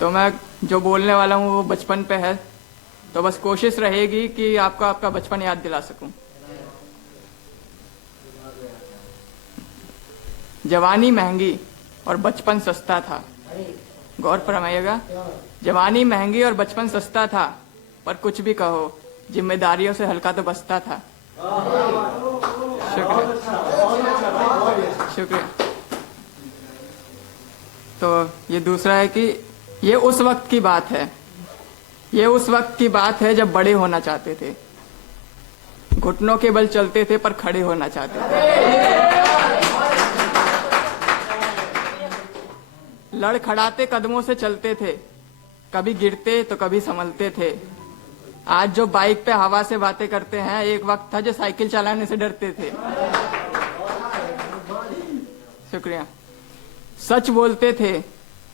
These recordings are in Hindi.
तो मैं जो बोलने वाला हूँ वो बचपन पे है, तो बस कोशिश रहेगी कि आपको आपका बचपन याद दिला सकूं। जवानी महंगी और बचपन सस्ता था। गौर फरमाइएगा, जवानी महंगी और बचपन सस्ता था, पर कुछ भी कहो जिम्मेदारियों से हल्का तो बचता था। शुक्रिया शुक्रिया। तो ये दूसरा है कि ये उस वक्त की बात है, ये उस वक्त की बात है जब बड़े होना चाहते थे, घुटनों के बल चलते थे पर खड़े होना चाहते थे, लड़खड़ाते कदमों से चलते थे, कभी गिरते तो कभी संभलते थे। आज जो बाइक पे हवा से बातें करते हैं, एक वक्त था जो साइकिल चलाने से डरते थे। शुक्रिया। सच बोलते थे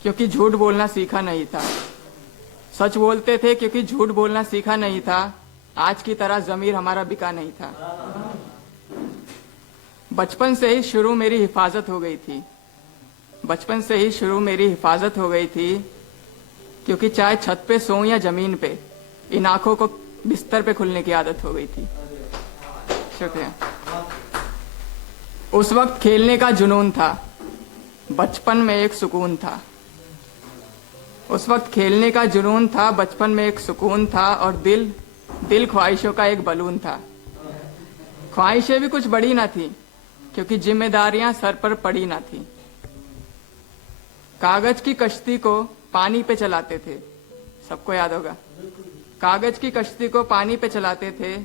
क्योंकि झूठ बोलना सीखा नहीं था, सच बोलते थे क्योंकि झूठ बोलना सीखा नहीं था। आज की तरह ज़मीर हमारा बिका नहीं था। बचपन से ही शुरू मेरी हिफाजत हो गई थी, बचपन से ही शुरू मेरी हिफाजत हो गई थी, क्योंकि चाहे छत पे सोऊं या जमीन पे, इन आंखों को बिस्तर पे खुलने की आदत हो गई थी। शुक्रिया। उस वक्त खेलने का जुनून था, बचपन में एक सुकून था। उस वक्त खेलने का जुनून था, बचपन में एक सुकून था, और दिल ख्वाहिशों का एक बलून था। ख्वाहिशें भी कुछ बड़ी ना थी, क्योंकि जिम्मेदारियां सर पर पड़ी ना थी। कागज की कश्ती को पानी पे चलाते थे, सबको याद होगा, कागज की कश्ती को पानी पे चलाते थे।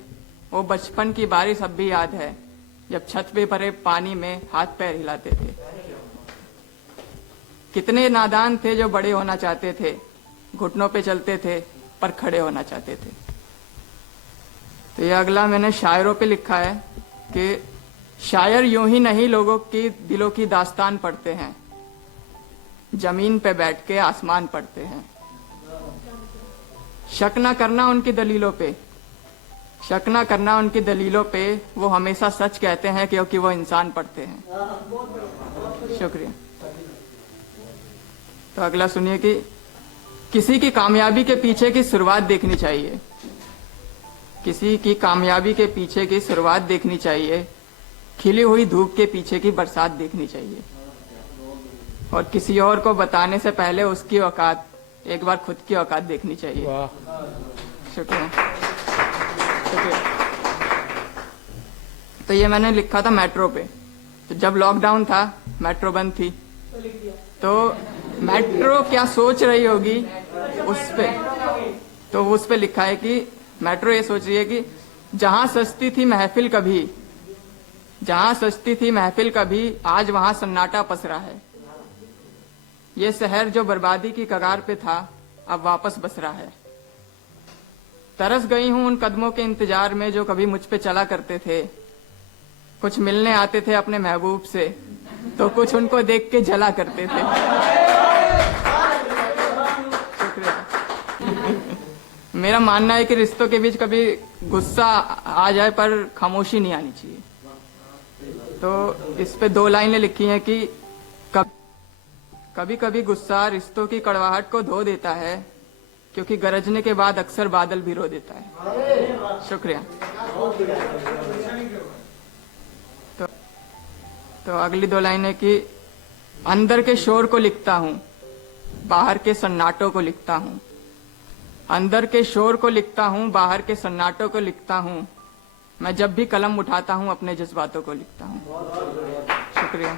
वो बचपन की बारिश अब भी याद है, जब छत पे भरे पानी में हाथ पैर हिलाते थे। कितने नादान थे जो बड़े होना चाहते थे, घुटनों पे चलते थे पर खड़े होना चाहते थे। तो ये अगला मैंने शायरों पे लिखा है कि शायर यूं ही नहीं लोगों की दिलों की दास्तान पढ़ते हैं, जमीन पे बैठ के आसमान पढ़ते हैं। शक ना करना उनकी दलीलों पे, शक ना करना उनकी दलीलों पे, वो हमेशा सच कहते हैं क्योंकि वो इंसान पढ़ते हैं। शुक्रिया। तो अगला सुनिए कि किसी की कामयाबी के पीछे की शुरुआत देखनी चाहिए, किसी की कामयाबी के पीछे की शुरुआत देखनी चाहिए, खिली हुई धूप के पीछे की बरसात देखनी चाहिए, और किसी और को बताने से पहले उसकी औकात, एक बार खुद की औकात देखनी चाहिए। शुक्रिया शुक्रिया। तो ये मैंने लिखा था मेट्रो पे। तो जब लॉकडाउन था, मेट्रो बंद थी, तो मेट्रो क्या सोच रही होगी उस पे, तो उस पे लिखा है कि मेट्रो ये सोच रही है कि जहां सस्ती थी महफिल कभी, जहां सस्ती थी महफिल कभी, आज वहां सन्नाटा पसरा है। ये शहर जो बर्बादी की कगार पे था, अब वापस बस रहा है। तरस गई हूं उन कदमों के इंतजार में जो कभी मुझ पे चला करते थे। कुछ मिलने आते थे अपने महबूब से, तो कुछ उनको देख के जला करते थे। शुक्रिया। मेरा मानना है कि रिश्तों के बीच कभी गुस्सा आ जाए पर खामोशी नहीं आनी चाहिए। तो इस पे 2 लाइनें लिखी हैं कि कभी कभी गुस्सा रिश्तों की कड़वाहट को धो देता है, क्योंकि गरजने के बाद अक्सर बादल भी रो देता है। शुक्रिया। तो अगली 2 लाइनें कि अंदर के शोर को लिखता हूँ, बाहर के सन्नाटों को लिखता हूँ, अंदर के शोर को लिखता हूँ, बाहर के सन्नाटों को लिखता हूँ। मैं जब भी कलम उठाता हूँ अपने जज्बातों को लिखता हूँ। शुक्रिया।